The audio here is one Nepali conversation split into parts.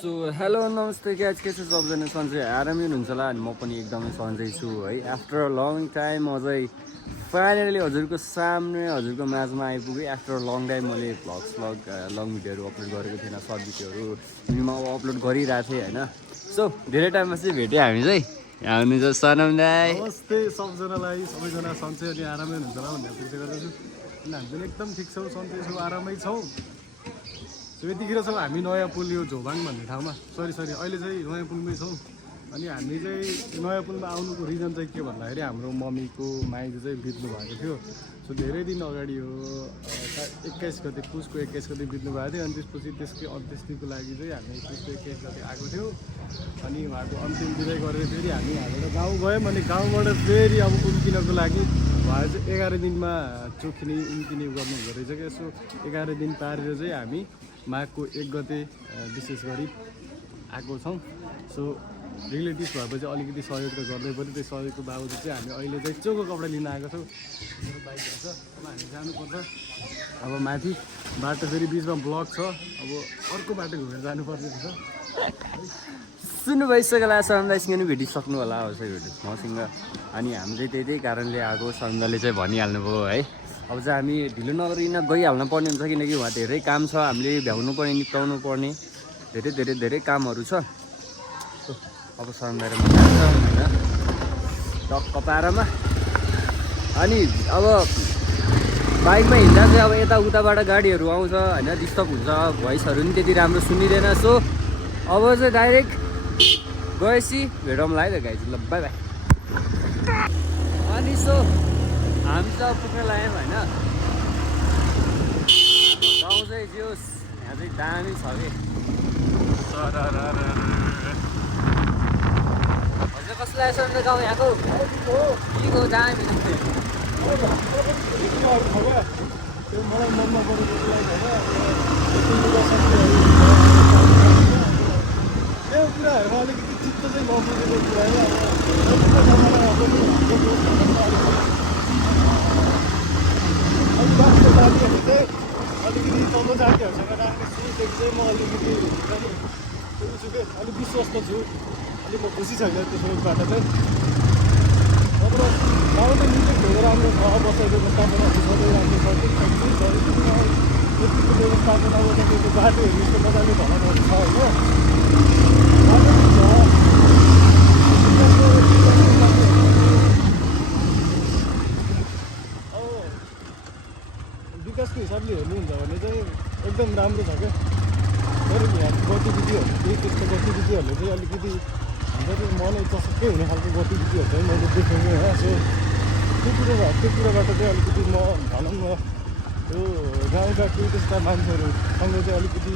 सो हेलो नमस्ते के आज के छ सबजना सन्चै आरामै हुनुहुन्छ होला अनि म पनि एकदमै सन्चै छु है आफ्टर अ लङ टाइम अझै फाइनली हजुरको सामने हजुरको माझमा आइपुगेँ आफ्टर अ लङ टाइम मैले लङ भिडियोहरू अपलोड गरेको थिएन सर्ट भिडियोहरू मिनिमम अपलोड गरिरहेको थिएँ होइन सो धेरै टाइममा चाहिँ भेट्यौँ हामी चाहिँ यहाँ हुनुहुन्छ सनम दाई नमस्ते सबजनालाई सबैजना सन्चै अनि आरामै हुनुहुन्छ होला भन्ने अपेक्षा गर्दछु अनि हामी पनि एकदम ठिक छौँ सन्चै छौँ आरामै छौँ सो यतिखेर छौँ हामी नयाँ पुल यो झोबाङ भन्ने ठाउँमा सरी अहिले चाहिँ नयाँ पुलमै छौँ अनि हामी चाहिँ नयाँ पुलमा आउनुको रिजन चाहिँ के भन्दाखेरि हाम्रो मम्मीको माइजू चाहिँ बित्नु भएको थियो सो धेरै दिन अगाडि हो 21 गते पुसको 21 गते बित्नु भएको थियो अनि त्यसपछि त्यसकै अन्त्येष्टिको लागि चाहिँ हामी पुसको 21 गते आएको थियो अनि उहाँको अन्तिम विदाय गरेर फेरि हामी हालेर गाउँ गयौँ अनि गाउँबाट फेरि अब उम्किनको लागि उहाँ चाहिँ 11 दिनमा चोखिने उम्किने गर्नु हुँदो रहेछ क्या सो 11 दिन पारेर चाहिँ हामी माघको 1 गते विशेष गरी आएको छौँ सो रिलेटिभ्स भएपछि अलिकति सहयोग त गर्दै पऱ्यो त्यो सहयोगको बावजुद चाहिँ हामी अहिले चाहिँ चोखो कपडा लिन आएको छौँ मेरो बाइक छ अब हामी जानुपर्छ अब माथि बाटो फेरि बिचमा ब्लक छ अब अर्को बाटो घुमेर जानुपर्ने हुन्छ सुन्नु भइसक्यो होला सनदाइसँग पनि भेटिसक्नु होला अवश्य भेट्नु मसँग अनि हामी चाहिँ त्यही कारणले आएको सन्दाले चाहिँ भनिहाल्नुभयो है अब चाहिँ हामी ढिलो नगरिकन गइहाल्न पर्ने हुन्छ किनकि उहाँ धेरै काम छ हामीले भ्याउनु पर्ने निप्टाउनु पर्ने धेरै कामहरू छ अब सन्दाइमा जान्छ होइन टक्क पारामा अनि अब बाइकमा हिँड्दा चाहिँ अब यताउताबाट गाडीहरू आउँछ होइन डिस्टर्ब हुन्छ भोइसहरू पनि त्यति राम्रो सुनिँदैन सो अब चाहिँ डाइरेक्ट गएपछि भेटौँला है त गाइज ल बाई बाई अनि सो हामी चाहिँ पुग्न लाग्यौँ होइन गाउँ चाहिँ जोस् यहाँ चाहिँ दामी छ कि हजुर कस्तो लाग्छ अन्त गाउँ यहाँको के दामी त्यो मलाई मनमा परेको त्यो कुराहरू अलिकति चित्त चाहिँ नबुझेको कुराहरू साथीहरू चाहिँ अलिकति तल्लो जातिहरूसँग राख्ने सोचेको चाहिँ म अलिकति अलिक विश्वस्त छु अलिक म खुसी छैन त्यो सोचबाट चाहिँ अब गाउँ त निकै धेरै राम्रो छ बसाइको व्यवस्थापना सधैँ राम्रो छ यतिको व्यवस्थापना तपाईँको बाटोहरू यस्तो मजाले भनाउनु छ होइन विकासको हिसाबले हेर्नुहुन्छ भने चाहिँ एकदम राम्रो छ क्या तर यहाँ गतिविधिहरू त्यही त्यस्तो गतिविधिहरूले चाहिँ अलिकति हुन्छ त्यो मनै चसक्कै हुने खालको गतिविधिहरू चाहिँ मैले देखेको होइन सो त्यो कुराबाट चाहिँ अलिकति म भनौँ न यो गाउँका केही त्यस्ता मान्छेहरूसँग चाहिँ अलिकति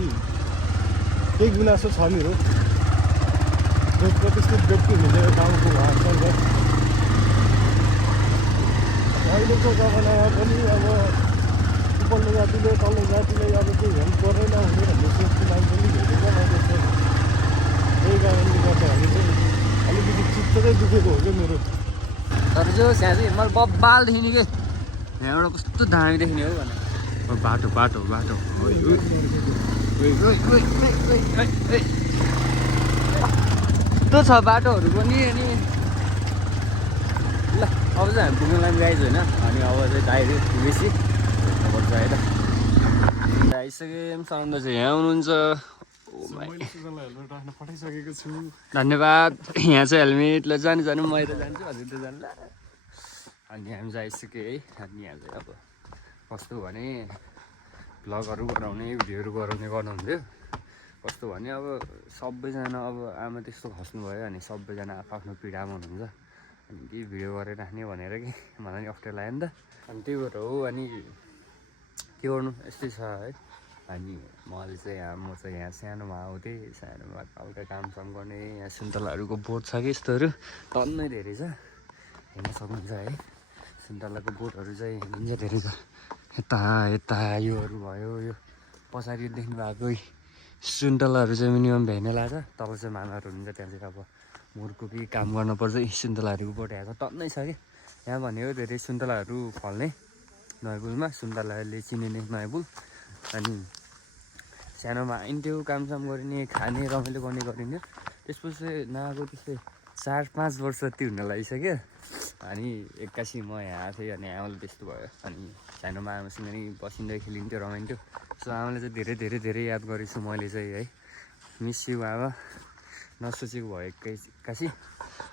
केही गुनासो छ मेरो जो प्रतिष्ठित व्यक्ति हुने गाउँको उहाँसँग अहिलेको जमानामा पनि अब उपल्लो जातिले तल्लो जातिलाई अब केही हेल्प गर्दैन हुने भन्ने सोचको मान्छे पनि भेटेको मैले त्यही कारणले गर्दाखेरि चाहिँ अलिकति चित्त चाहिँ दुखेको हो क्या मेरो तर जो यहाँ चाहिँ मलाई बब्बाल देखिने के यहाँबाट कस्तो दामी देखिने हो भने बाटो त्यो छ बाटोहरू पनि अनि ल अब चाहिँ हामी पुग्न लागि गाइज होइन अनि अब चाहिँ डाइरेक्ट पुगेपछि पर्छ है त आइसक्यौँ सनन्द चाहिँ यहाँ हुनुहुन्छ मैले सुजनलाई हेलमेट राख्न पठाइसकेको छु धन्यवाद यहाँ चाहिँ हेलमेट ल जानु म यता जान्छु हजुर त जानु ल अनि हामी चाहिँ आइसक्यो है अनि यहाँ चाहिँ अब कस्तो भने भ्लगहरू गराउने भिडियोहरू गराउने गर्नुहुन्थ्यो कस्तो भने अब सबैजना अब आमा त्यस्तो खस्नुभयो अनि सबैजना आफ्नो पीडामा हुनुहुन्छ अनि केही भिडियो गरेर राख्ने भनेर कि मलाई नि अप्ठ्यारो लाग्यो नि त अनि त्यही भएर हो अनि के गर्नु यस्तै छ है अनि मैले चाहिँ म चाहिँ यहाँ सानोमा आउँथेँ सानोमा हल्का कामसाम गर्ने यहाँ सुन्तलाहरूको बोट छ कि यस्तोहरू टन्नै धेरै छ हेर्न सक्नुहुन्छ है सुन्तलाको बोटहरू चाहिँ हेरिन्छ धेरै छ यता योहरू भयो यो पछाडि देख्नु भएको सुन्तलाहरू चाहिँ मिनिमम भ्याइन लाग्छ तल चाहिँ मामाहरू हुनुहुन्छ त्यहाँ चाहिँ अब मुरको केही काम गर्नुपर्छ सुन्तलाहरूको बोट हेर्छ टन्नै छ कि यहाँ भनेको धेरै सुन्तलाहरू फल्ने नयाँ पुलमा सुन्तलाले चिनिने नयाँ पुल अनि सानोमा आइन्थ्यो कामसाम गरिने खाने रमाइलो गर्ने गरिन्थ्यो त्यसपछि नआएको त्यस्तै 4-5 वर्ष जति हुन लागिसक्यो अनि एक्कासी म यहाँ थिएँ अनि आमाले त्यस्तो भयो अनि सानोमा आमासँग नि बसिँदै खेलिन्थ्यो रमाइन्थ्यो सो आमाले चाहिँ धेरै धेरै धेरै याद गरेछु मैले चाहिँ है मिस यु आमा नसोचेको भयो एक्कासी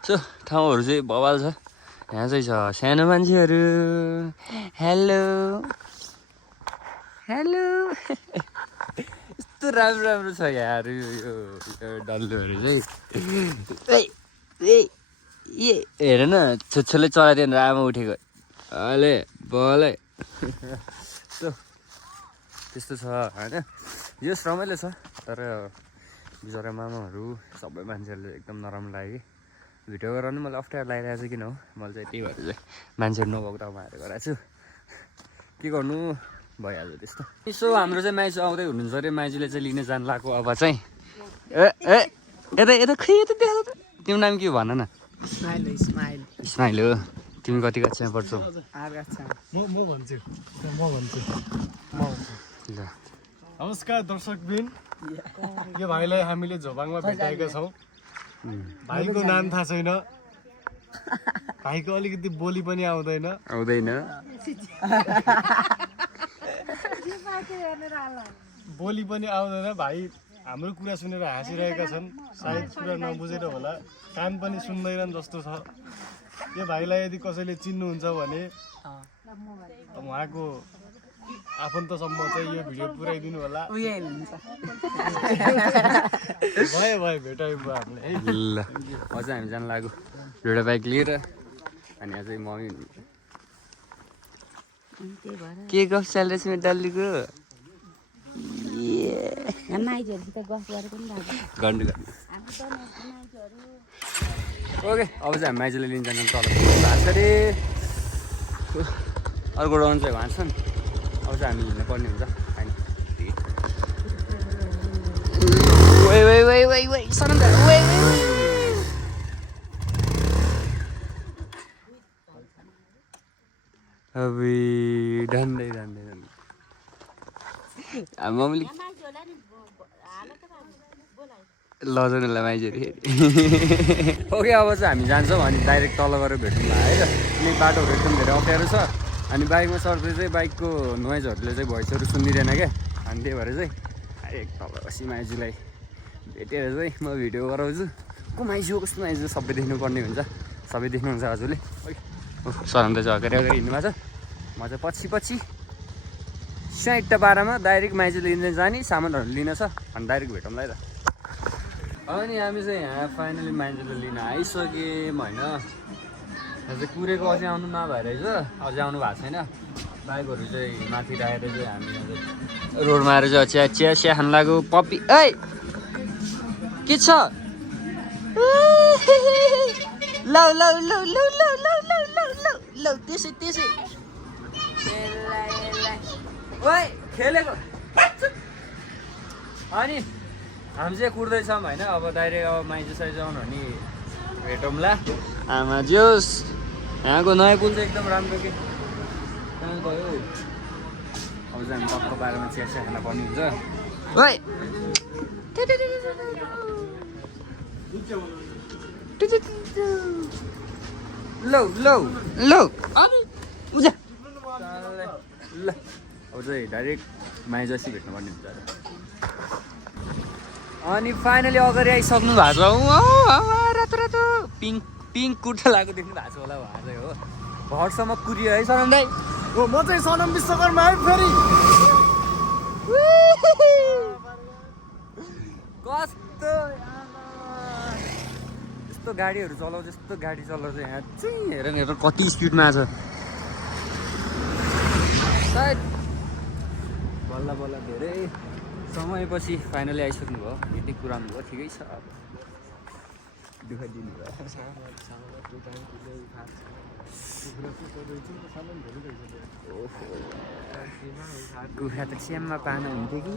सो ठाउँहरू चाहिँ बवाल छ यहाँ चाहिँ छ सानो मान्छेहरू हेलो हेलो यस्तो राम्रो राम्रो छ यहाँहरू यो डल्लोहरू चाहिँ हेर न छोच्छोले चलाइदियो भने आमा उठेको अले बलै त्यस्तो छ होइन यो रमाइलो छ तर बिचरा मामाहरू सबै मान्छेहरूले एकदम नराम्रो लाग्यो कि भिडियो गरेर पनि मलाई अप्ठ्यारो लागिरहेको छ किन हो मैले चाहिँ त्यही भएर चाहिँ मान्छेहरू नभएको ठाउँमा हारेर गराएको छु के गर्नु भइहाल्छ त्यस्तो यसो हाम्रो चाहिँ माइजू आउँदै हुनुहुन्छ अरे माइजूले चाहिँ लिन जानु लाग्यो अब चाहिँ यता खै यता देखाएको त तिम्रो नाम के भन न स्माइल हो तिमी कति कक्षामा पढ्छौ म भन्छु ल नमस्कार दर्शकबिन यो भाइलाई हामीले झोबाङमा भेटाएका छौँ भाइको नाम थाहा छैन भाइको अलिकति बोली पनि आउँदैन बोली पनि आउँदैन भाइ हाम्रो कुरा सुनेर हाँसिरहेका छन् सायद कुरा नबुझेर होला कान पनि सुन्दैनन् जस्तो छ यो भाइलाई यदि कसैले चिन्नुहुन्छ भने उहाँको आफन्तसम्म चाहिँ यो भिडियो पुऱ्याइदिनु होला भयो भेटायो हामीले है ल अझ हामी जानु लाग्यो एउटा बाइक लिएर अनि अझै मम्मी के गफ चल्दैछ मेरो डल्लीको गर्नु ओके अब चाहिँ हामी माइजूले लिन जान्छौँ तल भाँच्छ अरे अर्को राउन्ड चाहिँ भाँच्छन् अब चाहिँ हामी हिँड्नु पर्ने हुन्छ अबे डन्डै मम्मीले लजाउनुलाई माइजूले ओके अब चाहिँ हामी जान्छौँ अनि डाइरेक्ट तल गएर भेटौँला है त अनि बाटोहरू एकदम धेरै अप्ठ्यारो छ अनि बाइकमा चढ्दै चाहिँ बाइकको नोइजहरूले चाहिँ भोइसहरू सुनिँदैन क्या अनि त्यही भएर चाहिँ डाइरेक्ट तल बसी माइजूलाई भेटेर चाहिँ म भिडियो गराउँछु को माइजू कस्तो माइजू सबै देख्नुपर्ने हुन्छ सबै देख्नुहुन्छ हजुरले सरन्द चाहिँ अगाडि हिँड्नु भएको छ म चाहिँ पछि 12:30मा डाइरेक्ट माइजू लिन जाने सामानहरू लिन छ अनि डाइरेक्ट भेटौँला है त अनि हामी चाहिँ यहाँ फाइनली माइजूले लिन आइसक्यौँ होइन यहाँ चाहिँ कुरेको अझै आउनु नभएर रहेछ अझै आउनु भएको छैन बाइकहरू चाहिँ माथि राखेर चाहिँ हामी रोडमा आएर चाहिँ चिया खानु लाग्यो पप्पी ए के छ लौ त्यसै ओइ खेलेको अनि हामी चाहिँ कुर्दैछौँ होइन अब डाइरेक्ट अब माइजू साइजु आउनु भने भेटौँला आमा जोस् यहाँको नयाँ पुल चाहिँ एकदम राम्रो के कहाँ गयो अब चाहिँ हामी टक्क बारेमा चिया खान पर्ने हुन्छ ओइ लौ ल अब चाहिँ डाइरेक्ट माइजसी भेट्नुपर्ने हुन्छ अनि फाइनली अगाडि आइसक्नु भएको छ रातो रातो पिङ्क कुर्ता लगाएको देख्नु भएको छ होला उहाँ चाहिँ हो घरसम्म कुरियो है सनम दाइ म चाहिँ सनम विश्वकर्मा आएँ फेरि कस्तो यस्तो गाडीहरू चलाउँछ यस्तो गाडी चलाउँछ यहाँ चाहिँ हेर कति स्पिडमा छ सायद बल्ल धेरै समयपछि फाइनली आइसक्नु भयो यति कुरामा भयो ठिकै छ अब दुःख दिनु भयो कुखुरा त स्याममा पाना हुन्थ्यो कि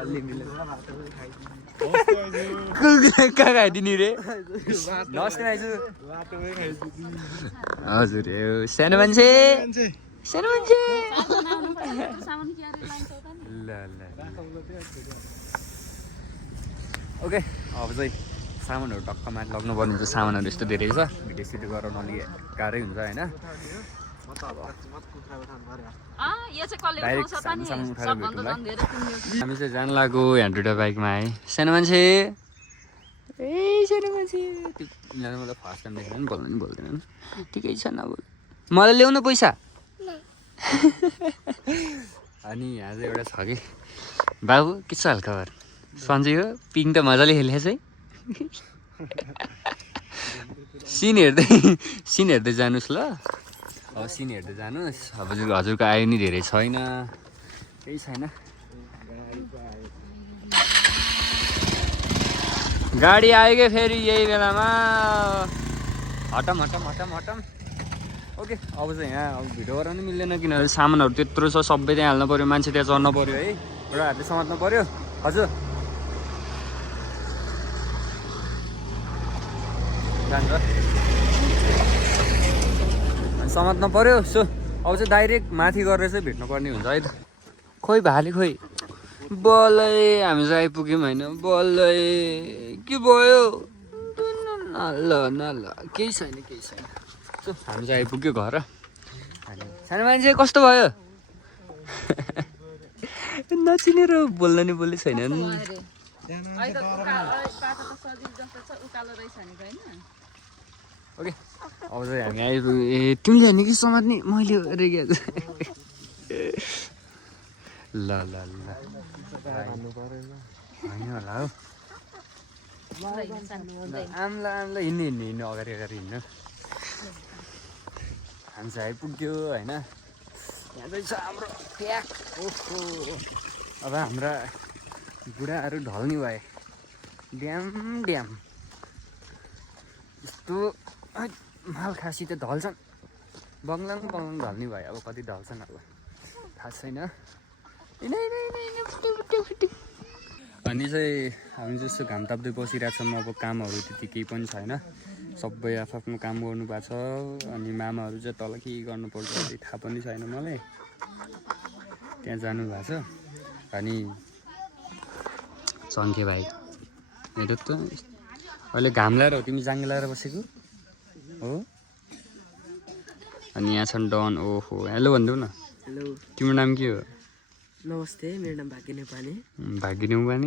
अलि मिलेर कहाँ खाइदिने रे नमस्ते माइजू हजुर सानो मान्छे ल ल ओके अब चाहिँ सामानहरू टक्क माथि लग्नुपर्ने हुन्छ सामानहरू यस्तो धेरै छ भिडियो सिडियो गराउन अलि गाह्रै हुन्छ होइन डाइरेक्ट सानो सानो उठाएर भेटौँला हामी चाहिँ जान लाग्यो यहाँ दुइटा बाइकमा आएँ सानो मान्छे ए सानो मान्छे त्यो यिनीहरू मलाई फर्स्ट टाइम देखेर पनि बोल्नु नि बोल्दैनन् ठिकै छ नबोल मलाई ल्याउनु पैसा अनि यहाँ चाहिँ एउटा छ कि बाबु के छ हालखबर सन्चै हो पिङ त मजाले खेलेको है सिन हेर्दै जानुहोस् ल अब सिन हेर्दै जानुहोस् अब हजुरको आयो नि धेरै छैन केही छैन गाडी आयो क्या फेरि यही बेलामा हटम ओके अब चाहिँ यहाँ अब भिडियो गराउनु मिल्दैन किनभने सामानहरू त्यत्रो छ सबै त्यहाँ हाल्नु पऱ्यो मान्छे त्यहाँ चढ्नु पऱ्यो है एउटा हातले समात्नु पऱ्यो हजुर जान्छ समात्नु पऱ्यो सो अब चाहिँ डाइरेक्ट माथि गरेर चाहिँ भेट्नुपर्ने हुन्छ है त खोइ भाले खोइ बलै हामी चाहिँ आइपुग्यौँ होइन बलै के भयो न केही छैन सो हामी चाहिँ आइपुग्यो घर अनि सानो मान्छे कस्तो भयो नचिनेर बोल्न नि बोल्ने छैनन् ओके अब चाहिँ हामी आइपुग्यो ए तिमीले हेर्ने कि समात्ने मैले रेगे ल होइन होला हौ आम्ला हिँड्नु अगाडि हिँड्नु हामी चाहिँ आइपुग्यो होइन यहाँ चाहिँ छ हाम्रो प्याक ओहो अब हाम्रा बुढाहरू ढल्ने भए ड्याम यस्तो माल खासी त ढल्छन् बङ्लाङ ढल्ने भयो अब कति ढल्छन् अब थाहा छैन अनि चाहिँ हामी जस्तो घाम ताप्दै बसिरहेको छौँ अब कामहरू त्यति केही पनि छैन सबै आफ्नो काम गर्नु भएको छ अनि मामाहरू चाहिँ तल के गर्नुपर्छ त्यही थाहा पनि छैन मलाई त्यहाँ जानु भएको छ अनि चङ्खे भाइ हेर त अहिले घाम लगाएर हो तिमी जाङ्गे लगाएर बसेको हो अनि यहाँ छन् डन ओहो हेलो भनिदेऊ न हेलो तिम्रो नाम के हो नमस्ते मेरो नाम भाग्य नेपाली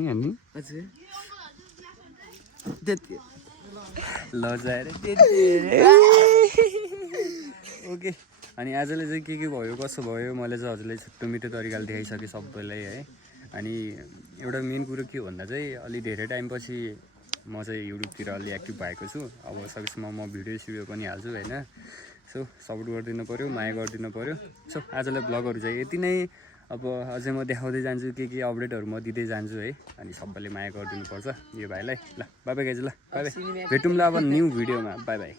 अनि हजुर लजाएर ओके अनि आजले चाहिँ के भयो कसो भयो मैले चाहिँ हजुरलाई छिट्टो मिठो तरिकाले देखाइसकेँ सबैलाई है अनि एउटा मेन कुरो के भन्दा चाहिँ अलि धेरै टाइमपछि म चाहिँ युट्युबतिर अलि एक्टिभ भएको छु अब सकेसम्म म भिडियो पनि हाल्छु होइन सो सपोर्ट गरिदिनु पऱ्यो माया गरिदिनु पऱ्यो सो आजलाई ब्लगहरू चाहिँ यति नै अब अझै म देखाउँदै जान्छु के अपडेटहरू म दिँदै जान्छु है अनि सबैले माया गरिदिनुपर्छ यो भाइलाई ल बाई बाई गाइज ल बाई बाई भेटौँ ल अब न्यू भिडियोमा बाई बाई